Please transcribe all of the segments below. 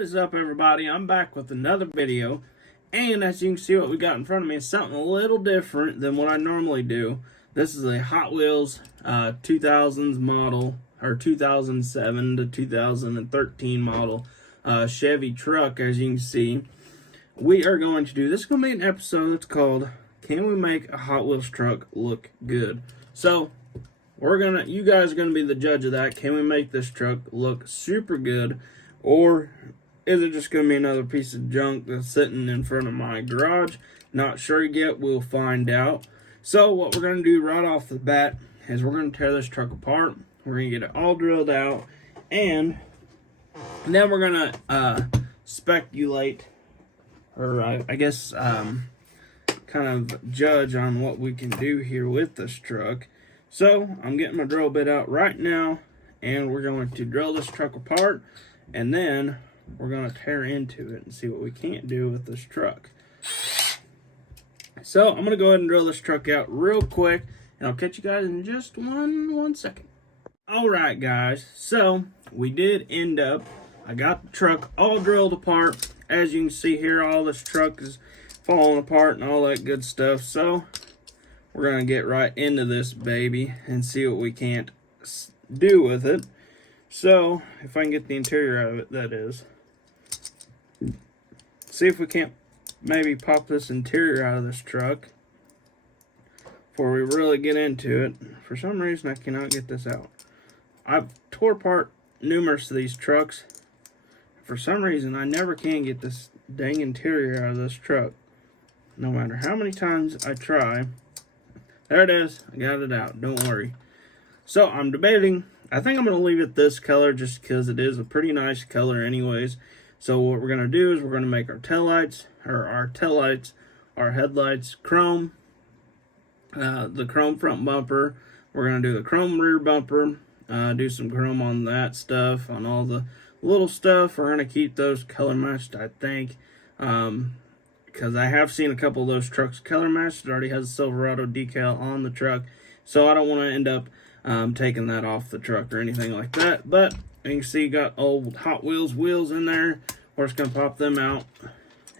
What is up, everybody? I'm back with another video, and as you can see, what we got in front of me is something a little different than what I normally do. This is a Hot Wheels 2000s model, or 2007 to 2013 model Chevy truck. As you can see, we are going to do this. Is going to be an episode that's called "Can We Make a Hot Wheels Truck Look Good?" So you guys are gonna be the judge of that. Can we make this truck look super good, or is it just gonna be another piece of junk that's sitting in front of my garage? Not sure yet. We'll find out. So what we're gonna do right off the bat is we're gonna tear this truck apart. We're gonna get it all drilled out, and then we're gonna speculate, or I guess kind of judge on what we can do here with this truck. So I'm getting my drill bit out right now, and we're going to drill this truck apart, and then we're going to tear into it and see what we can't do with this truck. So I'm going to go ahead and drill this truck out real quick, and I'll catch you guys in just one second. Alright guys, so we did end up, I got the truck all drilled apart. As you can see here, all this truck is falling apart and all that good stuff. So we're going to get right into this baby and see what we can't do with it. So, if I can get the interior out of it, that is. See if we can't maybe pop this interior out of this truck before we really get into it. For some reason, I cannot get this out. I've tore apart numerous of these trucks. For some reason, I never can get this dang interior out of this truck. No matter how many times I try. There it is. I got it out. Don't worry. So I'm debating. I think I'm going to leave it this color just because it is a pretty nice color anyways. So what we're going to do is we're going to make our taillights, our headlights chrome. The chrome front bumper. We're going to do the chrome rear bumper. Do some chrome on that stuff, on all the little stuff. We're going to keep those color matched, I think. Because I have seen a couple of those trucks color matched. It already has a Silverado decal on the truck, so I don't want to end up taking that off the truck or anything like that. But you can see, got old Hot Wheels wheels in there. We're just gonna pop them out,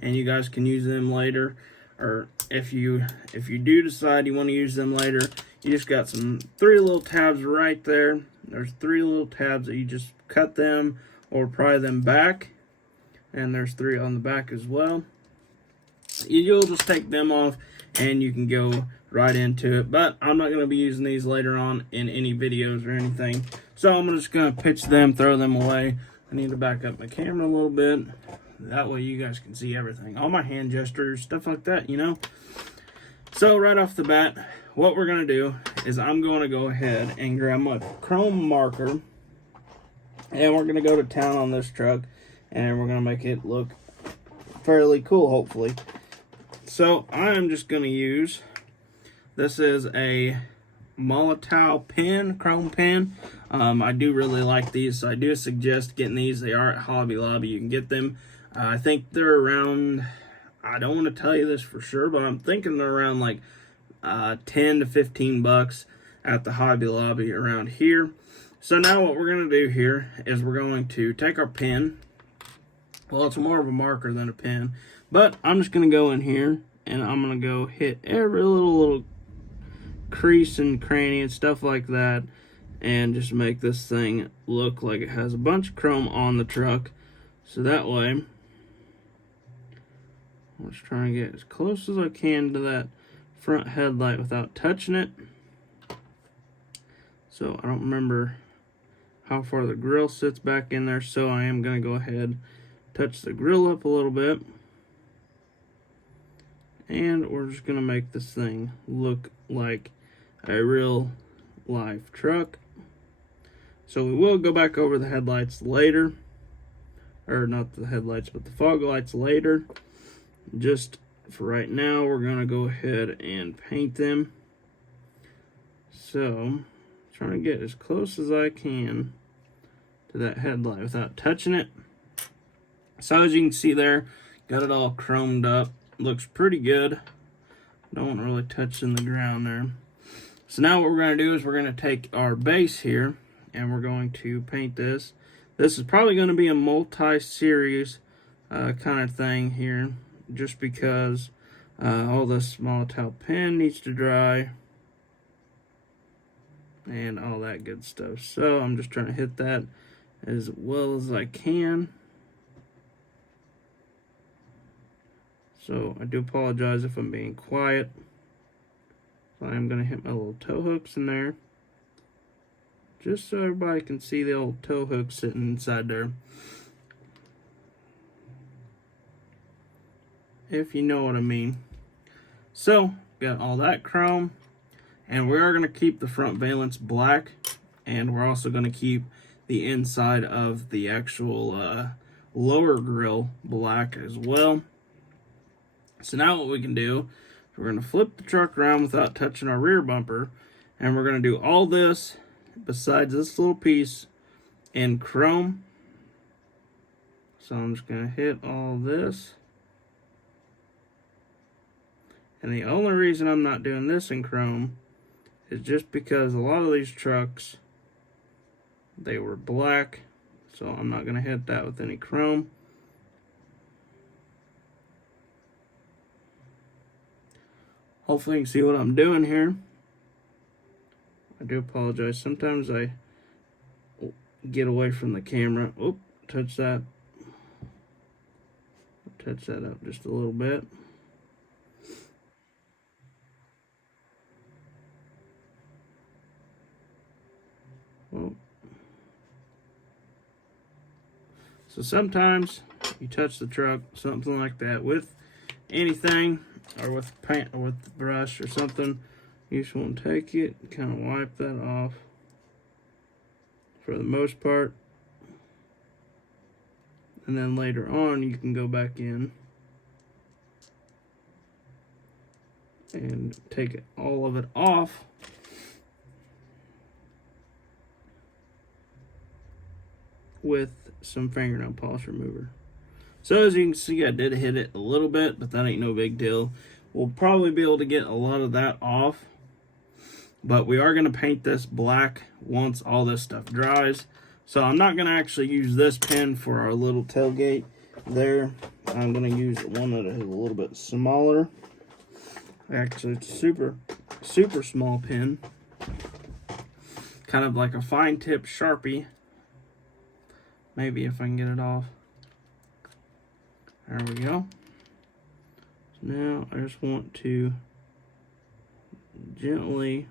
and you guys can use them later. Or if you do decide you want to use them later, you just got three little tabs right there. There's three little tabs that you just cut them or pry them back, and there's three on the back as well. You'll just take them off and you can go right into it. But I'm not going to be using these later on in any videos or anything. So I'm just going to pitch them, throw them away. I need to back up my camera a little bit. That way you guys can see everything. All my hand gestures, stuff like that, you know. So right off the bat, what we're going to do is I'm going to go ahead and grab my chrome marker. And we're going to go to town on this truck. And we're going to make it look fairly cool, hopefully. So I'm just going to use, this is a Molotov pen, chrome pen. I do really like these, so I do suggest getting these. They are at Hobby Lobby. You can get them. I think they're around, I don't want to tell you this for sure, but I'm thinking they're around like 10 to 15 bucks at the Hobby Lobby around here. So now what we're going to do here is we're going to take our pen. Well, it's more of a marker than a pen. But I'm just going to go in here, and I'm going to go hit every little crease and cranny and stuff like that, and just make this thing look like it has a bunch of chrome on the truck. So that way, I'm just trying to get as close as I can to that front headlight without touching it. So I don't remember how far the grill sits back in there, so I am going to go ahead, touch the grill up a little bit. And we're just going to make this thing look like a real live truck. So we will go back over the headlights later. Or not the headlights, but the fog lights later. Just for right now, we're going to go ahead and paint them. So, trying to get as close as I can to that headlight without touching it. So as you can see there, got it all chromed up. Looks pretty good. Don't really touch in the ground there. So now what we're going to do is we're going to take our base here and we're going to paint this This is probably going to be a multi-series kind of thing here, just because all this Molotov pen needs to dry and all that good stuff. So I'm just trying to hit that as well as I can. So I do apologize if I'm being quiet. So I'm going to hit my little tow hooks in there, just so everybody can see the old tow hook sitting inside there, if you know what I mean. So got all that chrome, and we are going to keep the front valence black, and we're also going to keep the inside of the actual lower grill black as well. So now what we can do, we're going to flip the truck around without touching our rear bumper, and we're going to do all this besides this little piece in chrome. So I'm just going to hit all this. And the only reason I'm not doing this in chrome is just because a lot of these trucks, they were black, so I'm not going to hit that with any chrome. Hopefully you can see what I'm doing here. I do apologize. Sometimes I get away from the camera. Oop, touch that. Touch that up just a little bit. Oh. So sometimes you touch the truck, something like that, with anything, or with paint, or with the brush or something. You just want to take it, kind of wipe that off for the most part. And then later on, you can go back in and take all of it off. With some fingernail polish remover. So as you can see, I did hit it a little bit, but that ain't no big deal. We'll probably be able to get a lot of that off, but we are going to paint this black once all this stuff dries. So I'm not going to actually use this pen for our little tailgate there. I'm going to use one that is a little bit smaller. Actually, it's a super small pen, kind of like a fine tip Sharpie. Maybe if I can get it off. There we go. So now I just want to gently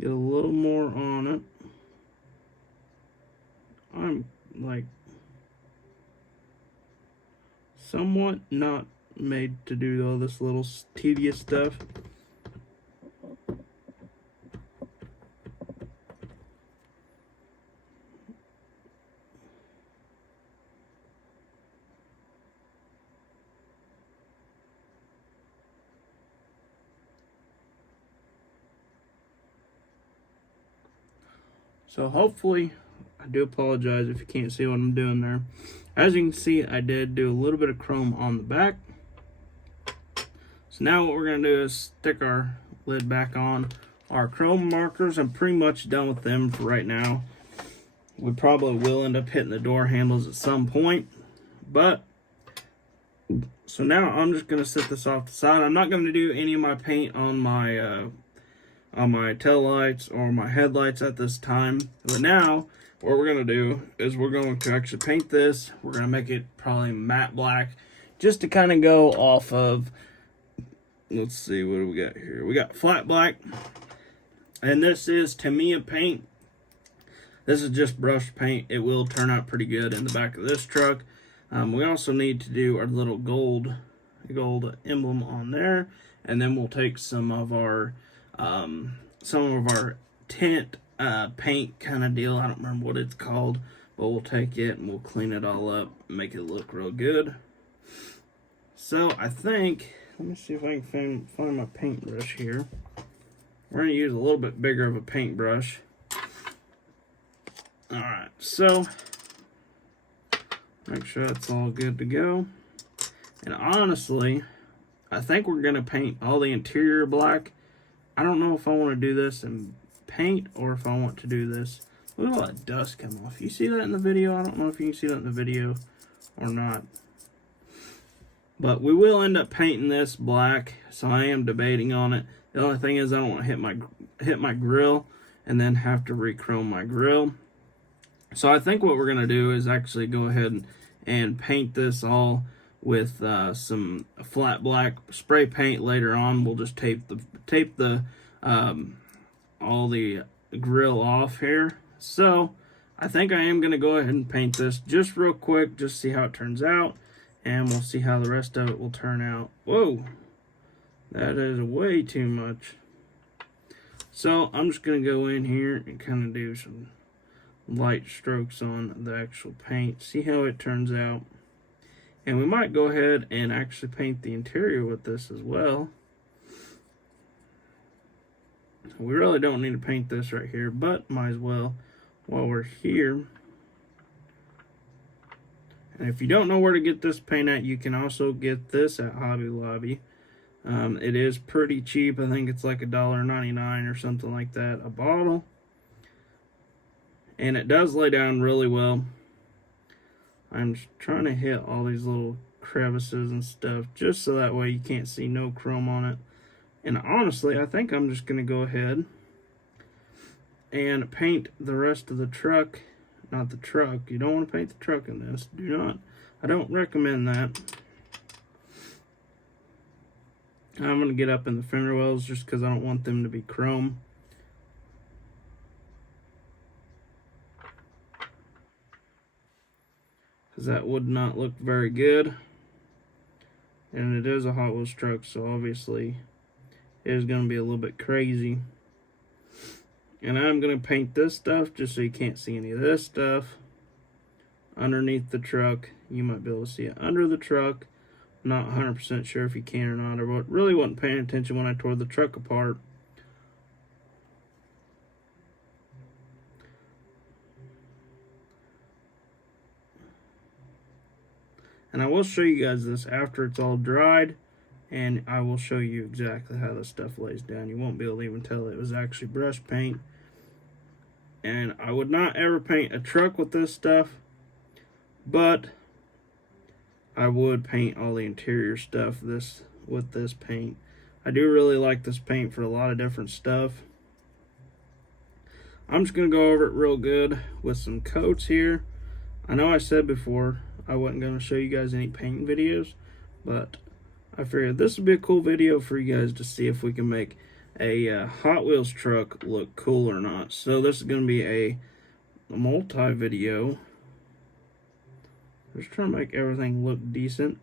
get a little more on it. I'm like somewhat not made to do all this little tedious stuff. So hopefully, I do apologize if you can't see what I'm doing there. As you can see, I did do a little bit of chrome on the back. So now what we're going to do is stick our lid back on. Our chrome markers, I'm pretty much done with them for right now. We probably will end up hitting the door handles at some point. But, so now I'm just going to set this off the side. I'm not going to do any of my paint on my tail lights or my headlights at this time. But now, what we're going to do is we're going to actually paint this. We're going to make it probably matte black, just to kind of go off of, let's see, what do we got here? We got flat black, and this is Tamiya paint. This is just brushed paint. It will turn out pretty good in the back of this truck. We also need to do our little gold emblem on there, and then we'll take some of our tint paint kind of deal. I don't remember what it's called, but we'll take it and we'll clean it all up, make it look real good. So I think, let me see if I can find my paintbrush here. we're going to use a little bit bigger of a paintbrush. Alright, so make sure that's all good to go. And honestly, I think we're going to paint all the interior black. I don't know if I want to do this in paint or if I want to do this. Look at all that dust come off. You see that in the video? I don't know if you can see that in the video or not. But we will end up painting this black, so I am debating on it. The only thing is I don't want to hit my grill and then have to re-chrome my grill. So I think what we're going to do is actually go ahead and paint this all with some flat black spray paint later on. We'll just tape the all the grill off here. So I think I am going to go ahead and paint this just real quick, just see how it turns out. And we'll see how the rest of it will turn out. Whoa, that is way too much. So I'm just going to go in here and kind of do some light strokes on the actual paint. See how it turns out. And we might go ahead and actually paint the interior with this as well. We really don't need to paint this right here, but might as well while we're here. And if you don't know where to get this paint at, you can also get this at Hobby Lobby. It is pretty cheap. I think it's like $1.99 or something like that a bottle. And it does lay down really well. I'm just trying to hit all these little crevices and stuff just so that way you can't see no chrome on it. And honestly, I think I'm just going to go ahead and paint the rest of the truck. Not the truck. You don't want to paint the truck in this. Do not. I don't recommend that. I'm going to get up in the fender wells just because I don't want them to be chrome. Because that would not look very good. And it is a Hot Wheels truck, so obviously it is going to be a little bit crazy. And I'm going to paint this stuff just so you can't see any of this stuff underneath the truck. You might be able to see it under the truck. Not 100% sure if you can or not. I really wasn't paying attention when I tore the truck apart. And I will show you guys this after it's all dried. And I will show you exactly how this stuff lays down. You won't be able to even tell it was actually brush paint. And I would not ever paint a truck with this stuff, but I would paint all the interior stuff with this paint. I do really like this paint for a lot of different stuff. I'm just going to go over it real good with some coats here. I know I said before I wasn't going to show you guys any painting videos, but I figured this would be a cool video for you guys to see if we can make a Hot Wheels truck look cool or not. So this is going to be a multi-video. Just trying to make everything look decent.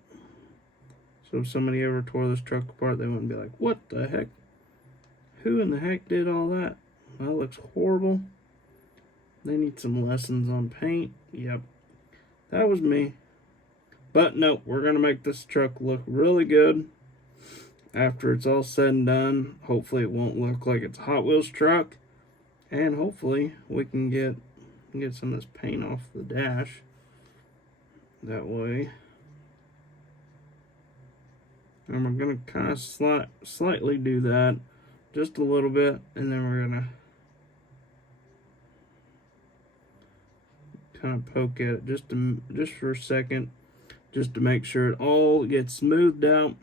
So if somebody ever tore this truck apart, they wouldn't be like, what the heck? Who in the heck did all that? That looks horrible. They need some lessons on paint. Yep, that was me. But no, we're going to make this truck look really good. After it's all said and done, hopefully it won't look like it's a Hot Wheels truck. And hopefully we can get some of this paint off the dash. That way. And we're going to kind of slightly do that. Just a little bit. And then we're going to kind of poke at it just for a second. Just to make sure it all gets smoothed out.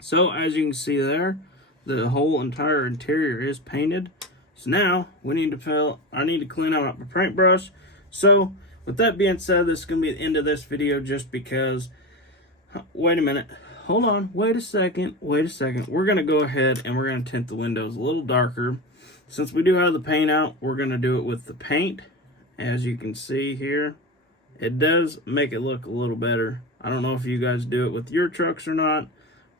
So as you can see there, the whole entire interior is painted. So now I need to clean out my paintbrush. So with that being said, this is going to be the end of this video just because, wait a minute, hold on, wait a second. We're going to go ahead and we're going to tint the windows a little darker. Since we do have the paint out, we're going to do it with the paint. As you can see here, it does make it look a little better. I don't know if you guys do it with your trucks or not,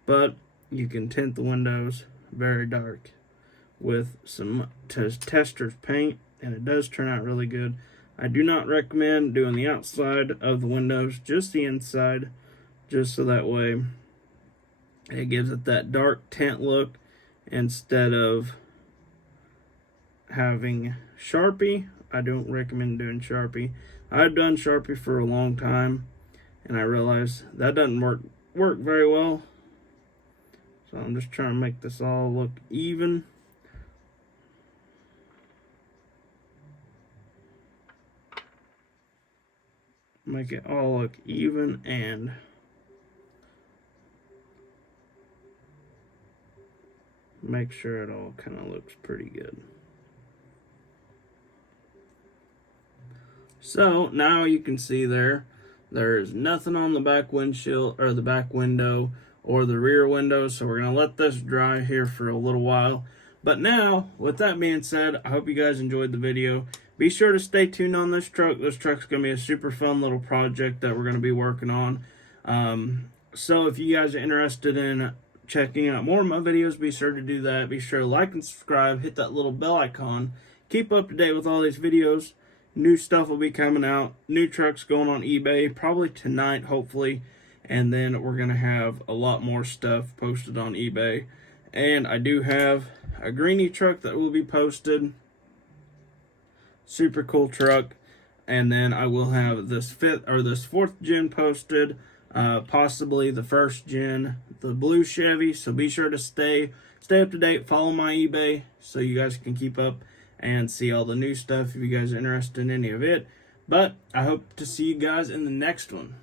but you can tint the windows very dark with some Tester's paint, and it does turn out really good. I do not recommend doing the outside of the windows, just the inside, just so that way it gives it that dark tint look instead of having Sharpie. I don't recommend doing Sharpie. I've done Sharpie for a long time, and I realize that doesn't work very well. So I'm just trying to make this all look even. Make it all look even and make sure it all kind of looks pretty good. So now you can see there's nothing on the back windshield or the back window or the rear window. So we're going to let this dry here for a little while. But now, with that being said, I hope you guys enjoyed the video. Be sure to stay tuned on this truck. This truck's going to be a super fun little project that we're going to be working on. So if you guys are interested in checking out more of my videos, be sure to do that. Be sure to like and subscribe. Hit that little bell icon. Keep up to date with all these videos. New stuff will be coming out. New trucks going on eBay probably tonight, hopefully. And then we're going to have a lot more stuff posted on eBay. And I do have a greenie truck that will be posted. Super cool truck. And then I will have this fourth gen posted. Possibly the first gen, the blue Chevy. So be sure to stay up to date. Follow my eBay so you guys can keep up and see all the new stuff if you guys are interested in any of it. But I hope to see you guys in the next one.